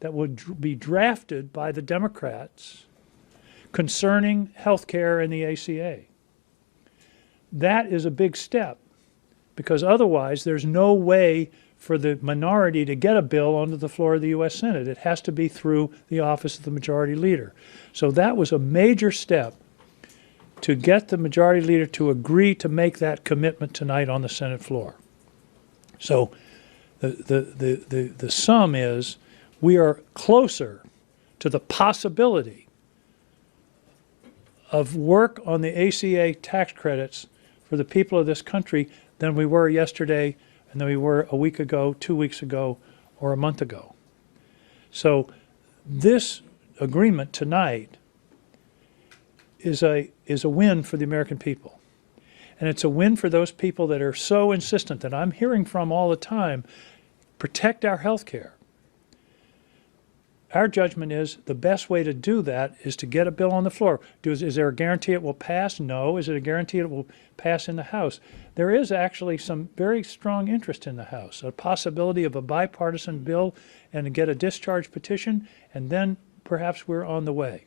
that would be drafted by the Democrats concerning health care and the ACA. That is a big step, because otherwise there's no way for the minority to get a bill onto the floor of the U.S. Senate. It has to be through the office of the majority leader. So that was a major step to get the majority leader to agree to make that commitment tonight on the Senate floor. So the sum is we are closer to the possibility of work on the ACA tax credits for the people of this country than we were yesterday and than we were a week ago, 2 weeks ago, or a month ago. So this agreement tonight is a win for the American people. And it's a win for those people that are so insistent, that I'm hearing from all the time, protect our health care. Our judgment is the best way to do that is to get a bill on the floor. Is there a guarantee it will pass? No. Is it a guarantee it will pass in the House? There is actually some very strong interest in the House, a possibility of a bipartisan bill and to get a discharge petition, and then perhaps we're on the way.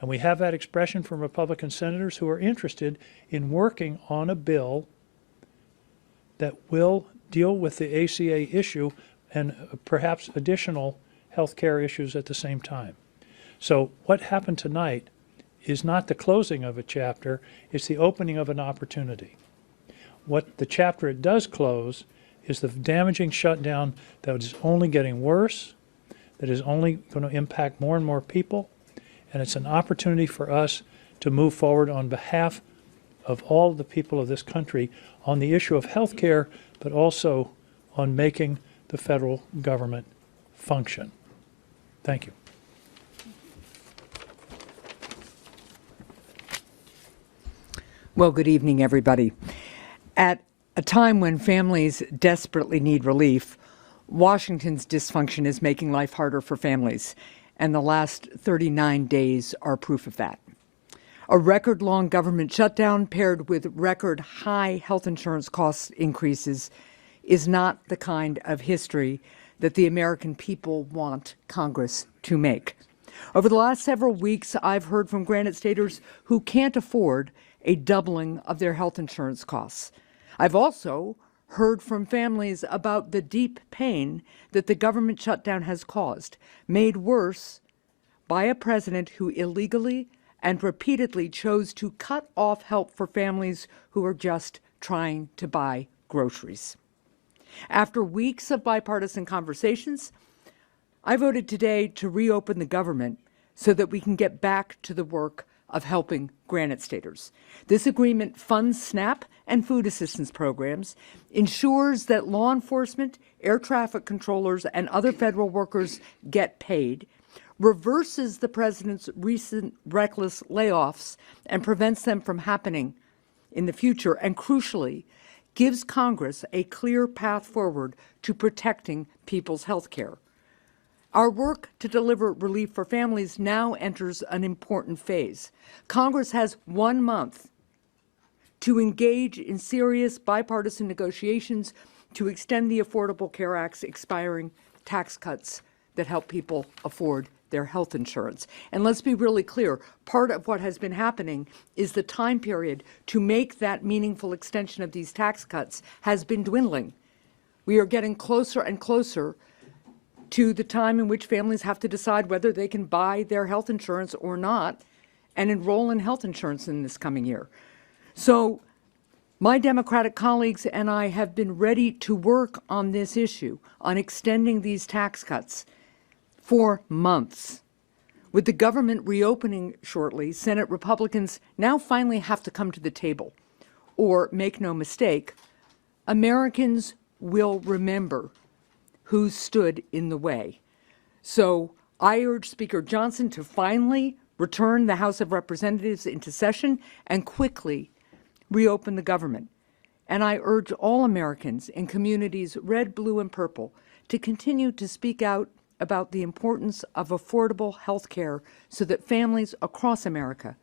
And we have that expression from Republican senators who are interested in working on a bill that will deal with the ACA issue and perhaps additional health care issues at the same time. So what happened tonight is not the closing of a chapter, it's the opening of an opportunity. What the chapter it does close is the damaging shutdown that is only getting worse, that is only going to impact more and more people, and it's an opportunity for us to move forward on behalf of all the people of this country on the issue of health care, but also on making the federal government function. Thank you. Well, good evening, everybody. At a time when families desperately need relief, Washington's dysfunction is making life harder for families, and the last 39 days are proof of that. A record-long government shutdown paired with record-high health insurance cost increases is not the kind of history that the American people want Congress to make. Over the last several weeks, I've heard from Granite Staters who can't afford a doubling of their health insurance costs. I've also heard from families about the deep pain that the government shutdown has caused, made worse by a president who illegally and repeatedly chose to cut off help for families who are just trying to buy groceries. After weeks of bipartisan conversations, I voted today to reopen the government so that we can get back to the work of helping Granite Staters. This agreement funds SNAP and food assistance programs, ensures that law enforcement, air traffic controllers, and other federal workers get paid, reverses the president's recent reckless layoffs and prevents them from happening in the future, and crucially, gives Congress a clear path forward to protecting people's health care. Our work to deliver relief for families now enters an important phase. Congress has 1 month to engage in serious bipartisan negotiations to extend the Affordable Care Act's expiring tax cuts that help people afford their health insurance. And let's be really clear, part of what has been happening is the time period to make that meaningful extension of these tax cuts has been dwindling. We are getting closer and closer to the time in which families have to decide whether they can buy their health insurance or not and enroll in health insurance in this coming year. So my Democratic colleagues and I have been ready to work on this issue, on extending these tax cuts for months. With the government reopening shortly, Senate Republicans now finally have to come to the table. Or, make no mistake, Americans will remember who stood in the way. So I urge Speaker Johnson to finally return the House of Representatives into session and quickly reopen the government. And I urge all Americans in communities red, blue, and purple to continue to speak out about the importance of affordable health care so that families across America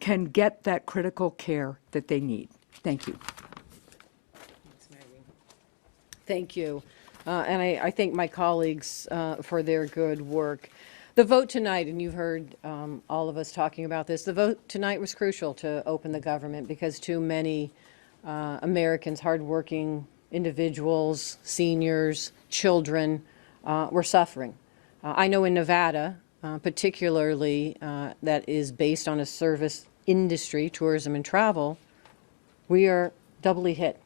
can get that critical care that they need. Thank you. Thank you. and I thank my colleagues for their good work. The vote tonight, and you've heard all of us talking about this, the vote tonight was crucial to open the government because too many Americans, hardworking individuals, seniors, children, were suffering. I know in Nevada, particularly that is based on a service industry, tourism and travel, we are doubly hit.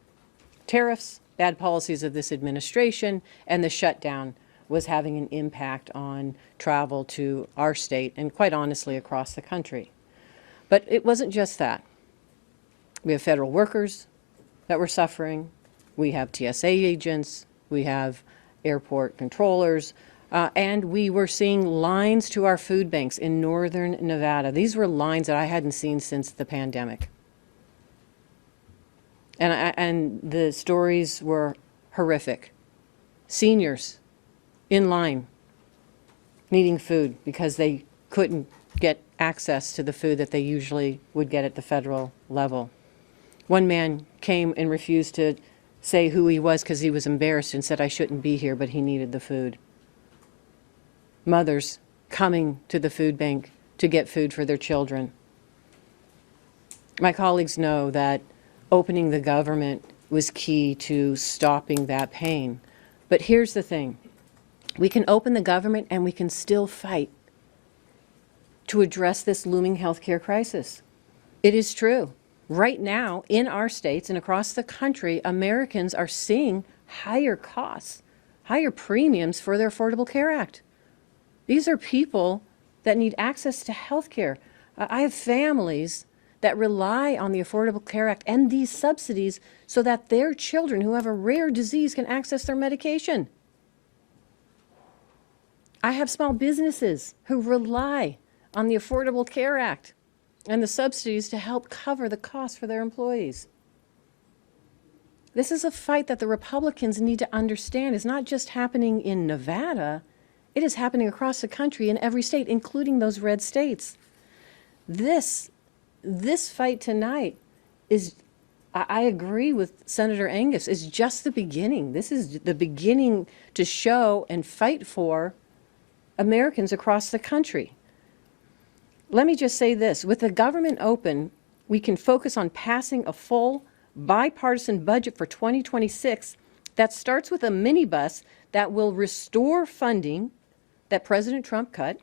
Tariffs, bad policies of this administration, and the shutdown was having an impact on travel to our state and quite honestly across the country. But it wasn't just that. We have federal workers that were suffering. We have TSA agents. We have airport controllers. And we were seeing lines to our food banks in northern Nevada. These were lines that I hadn't seen since the pandemic. And the stories were horrific. Seniors in line needing food because they couldn't get access to the food that they usually would get at the federal level. One man came and refused to say who he was because he was embarrassed and said, "I shouldn't be here," but he needed the food. Mothers coming to the food bank to get food for their children. My colleagues know that opening the government was key to stopping that pain. But here's the thing. We can open the government and we can still fight to address this looming healthcare crisis. It is true. Right now, in our states and across the country, Americans are seeing higher costs, higher premiums for their Affordable Care Act. These are people that need access to healthcare. I have families that rely on the Affordable Care Act and these subsidies so that their children who have a rare disease can access their medication. I have small businesses who rely on the Affordable Care Act and the subsidies to help cover the costs for their employees. This is a fight that the Republicans need to understand is not just happening in Nevada, it is happening across the country in every state, including those red states. This fight tonight is, I agree with Senator Angus, is just the beginning. This is the beginning to show and fight for Americans across the country. Let me just say this, with the government open, we can focus on passing a full bipartisan budget for 2026 that starts with a minibus that will restore funding that President Trump cut.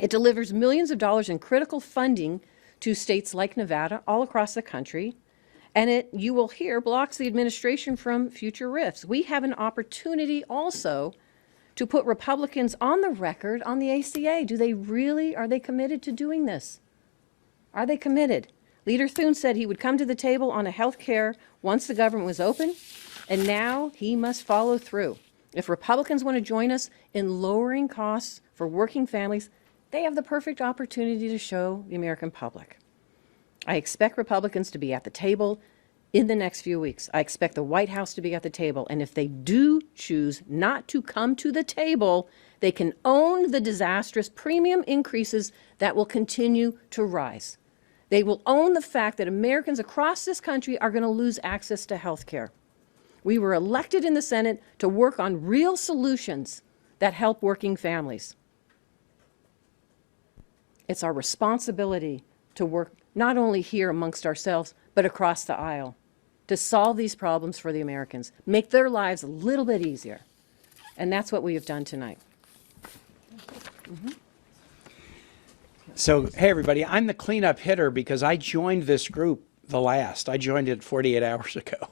It delivers millions of dollars in critical funding to states like Nevada all across the country, and it, you will hear, blocks the administration from future rifts. We have an opportunity also to put Republicans on the record on the ACA. Are they committed to doing this? Are they committed? Leader Thune said he would come to the table on a health care once the government was open, and now he must follow through. If Republicans want to join us in lowering costs for working families, they have the perfect opportunity to show the American public. I expect Republicans to be at the table in the next few weeks. I expect the White House to be at the table. And if they do choose not to come to the table, they can own the disastrous premium increases that will continue to rise. They will own the fact that Americans across this country are going to lose access to health care. We were elected in the Senate to work on real solutions that help working families. It's our responsibility to work not only here amongst ourselves, but across the aisle to solve these problems for the Americans, make their lives a little bit easier. And that's what we have done tonight. So, hey, everybody, I'm the cleanup hitter because I joined this group I joined it 48 hours ago.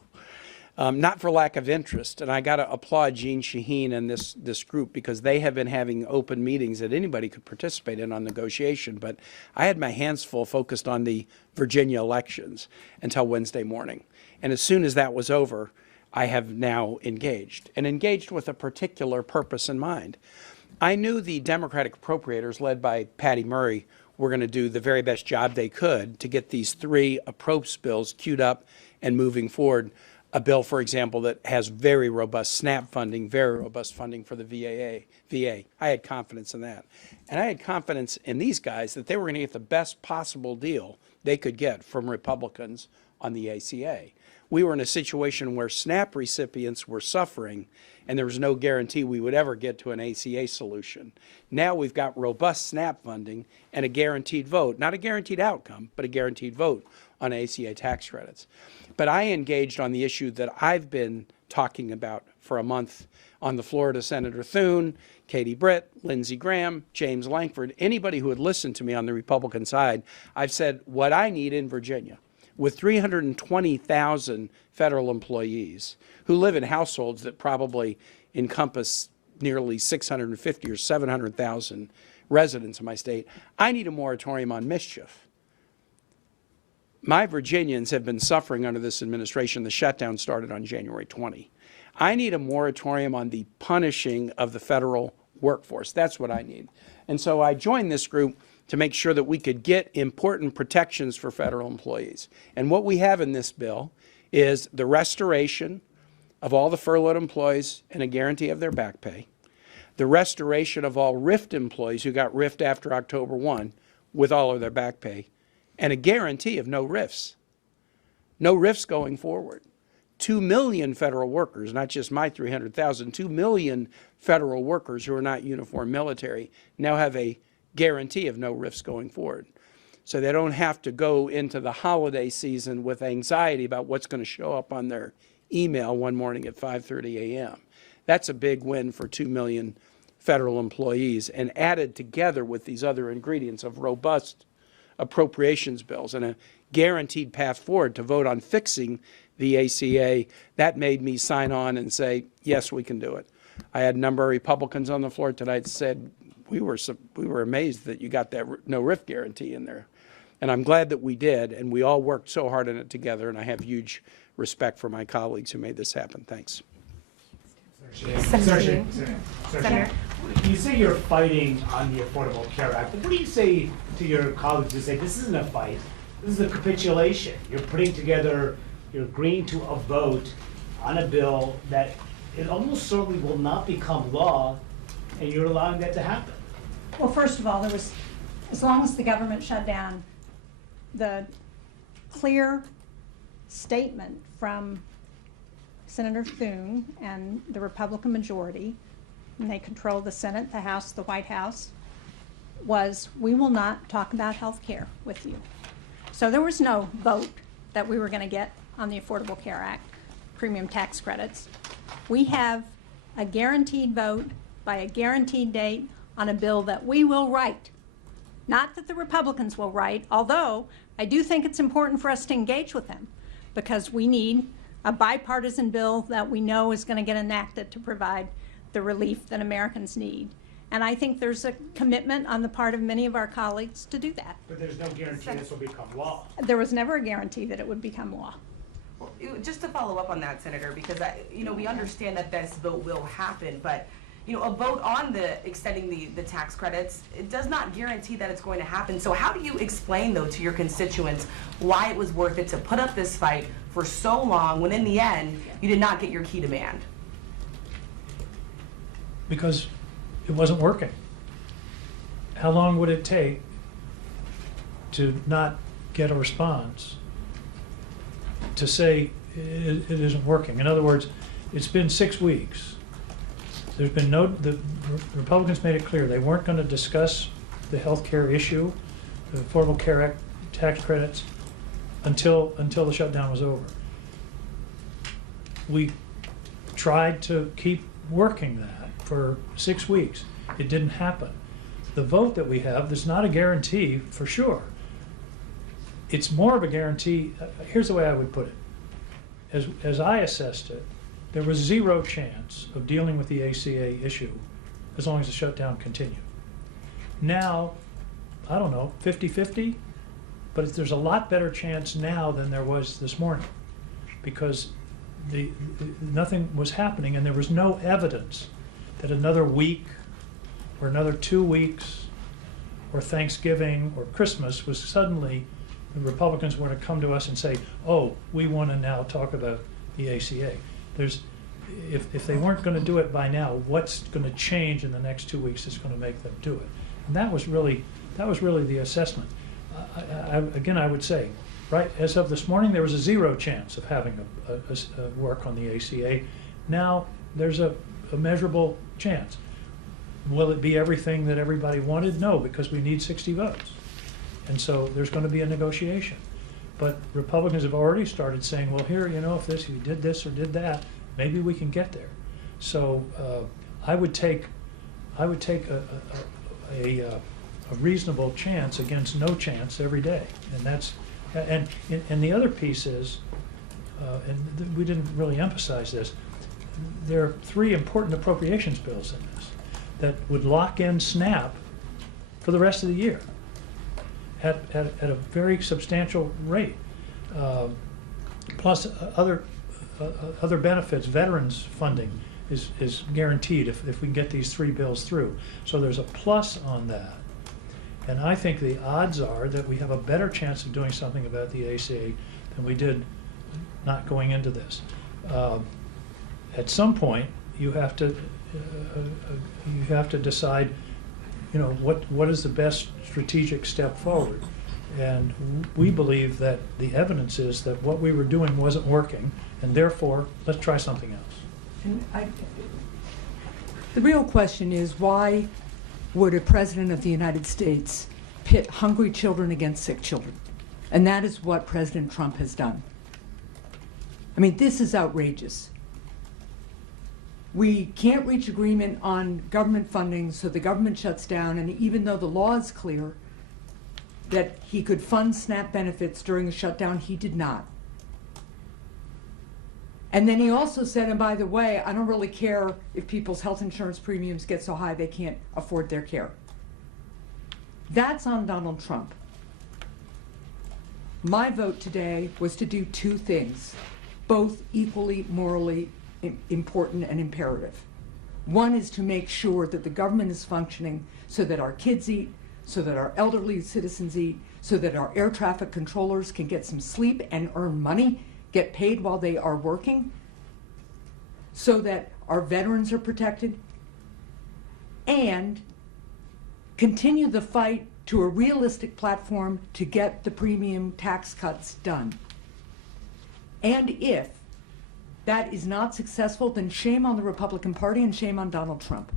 Not for lack of interest, and I got to applaud Jean Shaheen and this group because they have been having open meetings that anybody could participate in on negotiation, but I had my hands full focused on the Virginia elections until Wednesday morning. And as soon as that was over, I have now engaged with a particular purpose in mind. I knew the Democratic appropriators led by Patty Murray were going to do the very best job they could to get these three approach bills queued up and moving forward. A bill, for example, that has very robust SNAP funding, very robust funding for the VA. I had confidence in that. And I had confidence in these guys that they were going to get the best possible deal they could get from Republicans on the ACA. We were in a situation where SNAP recipients were suffering, and there was no guarantee we would ever get to an ACA solution. Now we've got robust SNAP funding and a guaranteed vote, not a guaranteed outcome, but a guaranteed vote on ACA tax credits. But I engaged on the issue that I've been talking about for a month on the floor to Senator Thune, Katie Britt, Lindsey Graham, James Lankford, anybody who had listened to me on the Republican side. I've said what I need in Virginia, with 320,000 federal employees who live in households that probably encompass nearly 650 or 700,000 residents in my state, I need a moratorium on mischief. My Virginians have been suffering under this administration. The shutdown started on January 20. I need a moratorium on the punishing of the federal workforce. That's what I need. And so I joined this group to make sure that we could get important protections for federal employees. And what we have in this bill is the restoration of all the furloughed employees and a guarantee of their back pay, the restoration of all RIFT employees who got RIFT after October 1 with all of their back pay, and a guarantee of no RIFs. No RIFs going forward. 2 million federal workers, not just my 300,000, 2 million federal workers who are not uniformed military now have a guarantee of no RIFs going forward. So they don't have to go into the holiday season with anxiety about what's going to show up on their email one morning at 5:30 a.m. That's a big win for 2 million federal employees, and added together with these other ingredients of robust appropriations bills and a guaranteed path forward to vote on fixing the ACA, that made me sign on and say, yes, we can do it. I had a number of Republicans on the floor tonight said, we were amazed that you got that no RIF guarantee in there. And I'm glad that we did, and we all worked so hard on it together, and I have huge respect for my colleagues who made this happen. Thanks. Senator, you say you're fighting on the Affordable Care Act, but what do you say to your colleagues who say this isn't a fight, this is a capitulation? You're putting together, you're agreeing to a vote on a bill that it almost certainly will not become law, and you're allowing that to happen. Well, first of all, there was, as long as the government shut down, the clear statement from Senator Thune and the Republican majority, and they control the Senate, the House, the White House, was we will not talk about health care with you. So there was no vote that we were going to get on the Affordable Care Act, premium tax credits. We have a guaranteed vote by a guaranteed date on a bill that we will write. Not that the Republicans will write, although I do think it's important for us to engage with them, because we need a bipartisan bill that we know is going to get enacted to provide the relief that Americans need. And I think there's a commitment on the part of many of our colleagues to do that. But there's no guarantee this will become law. There was never a guarantee that it would become law. Well, just to follow up on that, Senator, because we understand that this vote will happen, but a vote on extending the tax credits, it does not guarantee that it's going to happen. So how do you explain, though, to your constituents why it was worth it to put up this fight for so long when in the end you did not get your key demand? Because it wasn't working. How long would it take to not get a response to say it isn't working? In other words, it's been 6 weeks. There's been the Republicans made it clear they weren't going to discuss the health care issue, the Affordable Care Act tax credits, until the shutdown was over. We tried to keep working that for 6 weeks. It didn't happen. The vote that we have, there's not a guarantee for sure. It's more of a guarantee. Here's the way I would put it. As I assessed it, there was zero chance of dealing with the ACA issue as long as the shutdown continued. Now, I don't know, 50-50, but there's a lot better chance now than there was this morning, because nothing was happening, and there was no evidence that another week or another 2 weeks or Thanksgiving or Christmas was suddenly the Republicans were to come to us and say, oh, we want to now talk about the ACA. If they weren't going to do it by now, what's going to change in the next 2 weeks that's going to make them do it? And that was really the assessment. Again, I would say, right, as of this morning, there was a zero chance of having a work on the ACA. Now, there's a measurable chance. Will it be everything that everybody wanted? No, because we need 60 votes. And so there's going to be a negotiation. But Republicans have already started saying, well, here, you know, if you did this or did that, maybe we can get there. So I would take a reasonable chance against no chance every day. And that's, and the other piece is, we didn't really emphasize this, there are 3 important appropriations bills in this that would lock in SNAP for the rest of the year at a very substantial rate. Plus other benefits, veterans funding is guaranteed if we can get these 3 bills through. So there's a plus on that. And I think the odds are that we have a better chance of doing something about the ACA than we did not going into this. At some point, you have to decide, you know, what is the best strategic step forward. And we believe that the evidence is that what we were doing wasn't working, and therefore, let's try something else. And the real question is, why would a president of the United States pit hungry children against sick children? And that is what President Trump has done. I mean, this is outrageous. We can't reach agreement on government funding, so the government shuts down, and even though the law is clear that he could fund SNAP benefits during the shutdown, he did not. And then he also said, and by the way, I don't really care if people's health insurance premiums get so high they can't afford their care. That's on Donald Trump. My vote today was to do 2 things, both equally morally important and imperative. One is to make sure that the government is functioning so that our kids eat, so that our elderly citizens eat, so that our air traffic controllers can get some sleep and earn money, get paid while they are working, so that our veterans are protected, and continue the fight to a realistic platform to get the premium tax cuts done. And if that is not successful, then shame on the Republican Party and shame on Donald Trump.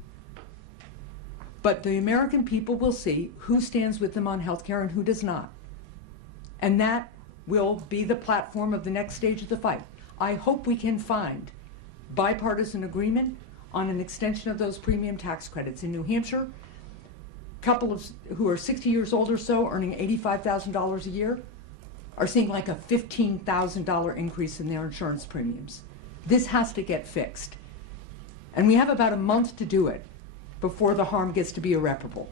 But the American people will see who stands with them on health care and who does not. And that will be the platform of the next stage of the fight. I hope we can find bipartisan agreement on an extension of those premium tax credits. In New Hampshire, a couple of who are 60 years old or so, earning $85,000 a year, are seeing like a $15,000 increase in their insurance premiums. This has to get fixed. And we have about a month to do it before the harm gets to be irreparable.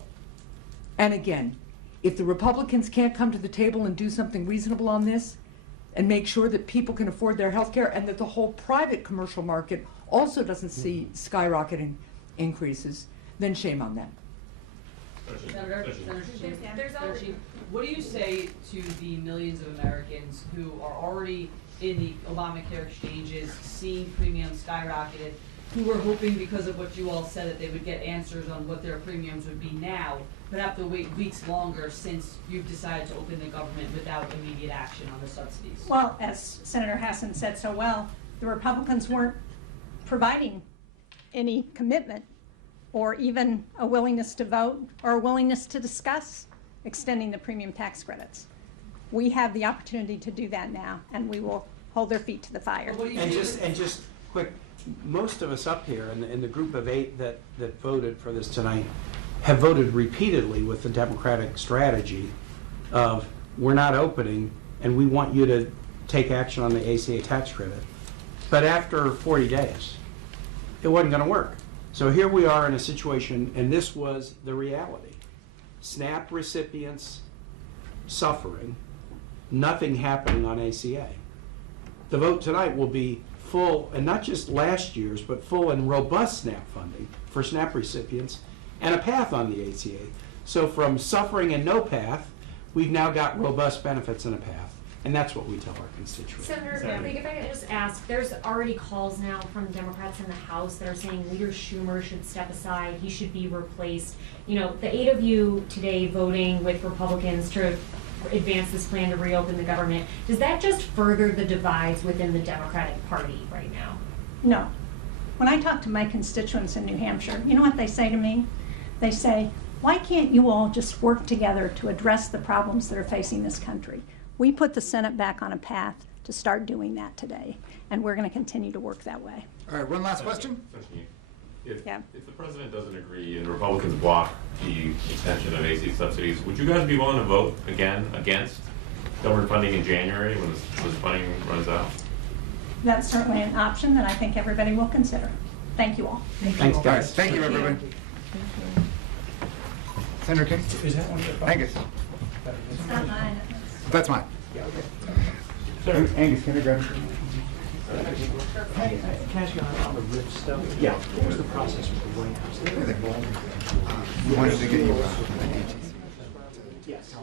And again, if the Republicans can't come to the table and do something reasonable on this and make sure that people can afford their health care and that the whole private commercial market also doesn't see skyrocketing increases, then shame on them. Senator, what do you say to the millions of Americans who are already in the Obamacare exchanges, seeing premiums skyrocketed, who were hoping because of what you all said that they would get answers on what their premiums would be now, but have to wait weeks longer since you've decided to open the government without immediate action on the subsidies? Well, as Senator Hassan said so well, the Republicans weren't providing any commitment or even a willingness to vote or a willingness to discuss extending the premium tax credits. We have the opportunity to do that now, and we will hold their feet to the fire. And just quick, most of us up here in the group of 8 that voted for this tonight have voted repeatedly with the Democratic strategy of we're not opening and we want you to take action on the ACA tax credit. But after 40 days, it wasn't going to work. So here we are in a situation, and this was the reality. SNAP recipients suffering, nothing happening on ACA. The vote tonight will be full, and not just last year's, but full and robust SNAP funding for SNAP recipients and a path on the ACA. So from suffering and no path, we've now got robust benefits and a path. And that's what we tell our constituents. Senator, if I could just ask, there's already calls now from Democrats in the House that are saying Leader Schumer should step aside, he should be replaced. You know, the 8 of you today voting with Republicans to advance this plan to reopen the government, does that just further the divides within the Democratic Party right now? No. When I talk to my constituents in New Hampshire, you know what they say to me? They say, why can't you all just work together to address the problems that are facing this country? We put the Senate back on a path to start doing that today, and we're going to continue to work that way. All right, one last question. If Yeah. the president doesn't agree and Republicans block the extension of AC subsidies, would you guys be willing to vote again against government funding in January when this funding runs out? That's certainly an option that I think everybody will consider. Thank you all. Thanks, guys. Thank you, everybody. Senator King? Is that one of your Angus? It's not mine. That's mine. Angus, can I grab it? Can I ask you on the RIF stuff? Yeah. What was the process with the White House? They were involved. We wanted to get you Yes.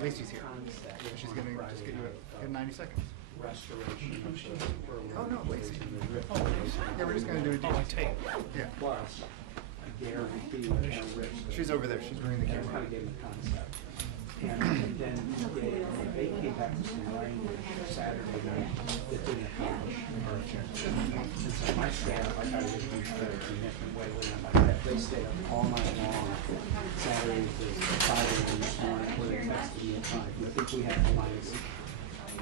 Lacey's here. She's going to just get you in 90 seconds. Restoration of Oh, no, Lacey. Yeah, we're just going to do a tape. Yeah. plus a guarantee and risk. She's over there. She's bringing the Kind camera. of gave them the concept. And then they came back with some language Saturday night that didn't accomplish our objective. And so my staff, I got to get huge credit to Nick and Waylon and my staff. They stayed up all night long, Saturday to 5 a.m. this morning, where they texted me at 5. I think we had the language.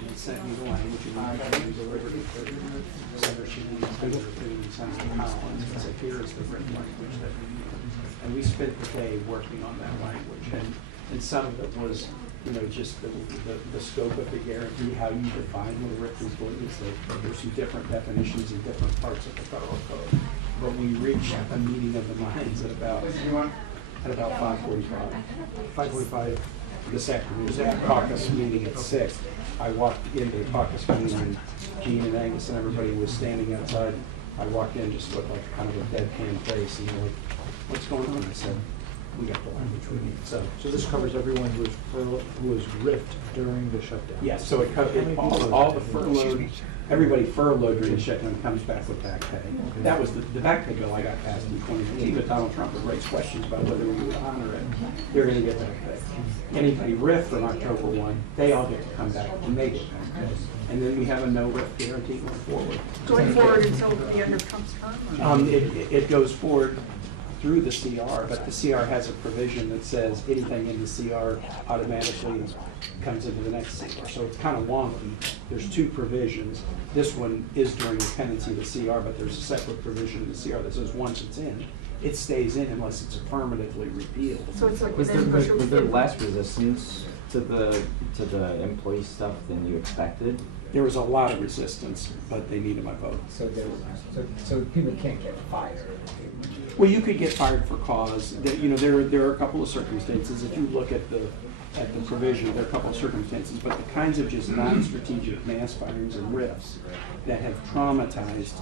And they sent me the language, and I got to deliver it to Senator Shaheen, Senator Thune, and Senator Collins, and said, here is the written language that we need. And we spent the day working on that language, and some of it was, you know, just the scope of the guarantee, how you define what a RIF is. There's some different definitions in different parts of the federal code. But we reached a meeting of the minds at about 5:45. 5:45 this afternoon. There's a caucus meeting at 6. I walked into the caucus meeting and Gene and Angus and everybody was standing outside. I walked in, just looked like kind of a deadpan face, and they're like, what's going on? I said, we got the language we need. So this covers everyone who was ripped during the shutdown? yes, so it covered all the furloughed, everybody furloughed during the shutdown comes back with back pay. That was the back pay bill I got passed in 2019, but Donald Trump would raise questions about whether we would honor it. They're going to get back pay. Anybody RIF from October 1, they all get to come back and they get back pay. And then we have a no RIF guarantee going forward. Going forward until the end of Trump's term? It goes forward through the CR, but the CR has a provision that says anything in the CR automatically comes into the next CR. So it's kind of wonky. There's two provisions. This one is during the pendency of the CR, but there's a separate provision in the CR that says once it's in, it stays in unless it's affirmatively repealed. So it's like Was there less resistance to the employee stuff than you expected? There was a lot of resistance, but they needed my vote. So people can't get fired. Well, you could get fired for cause. You know, there are a couple of circumstances. If you look at the provision, there are a couple of circumstances, but the kinds of just non-strategic mass firings and RIFs that have traumatized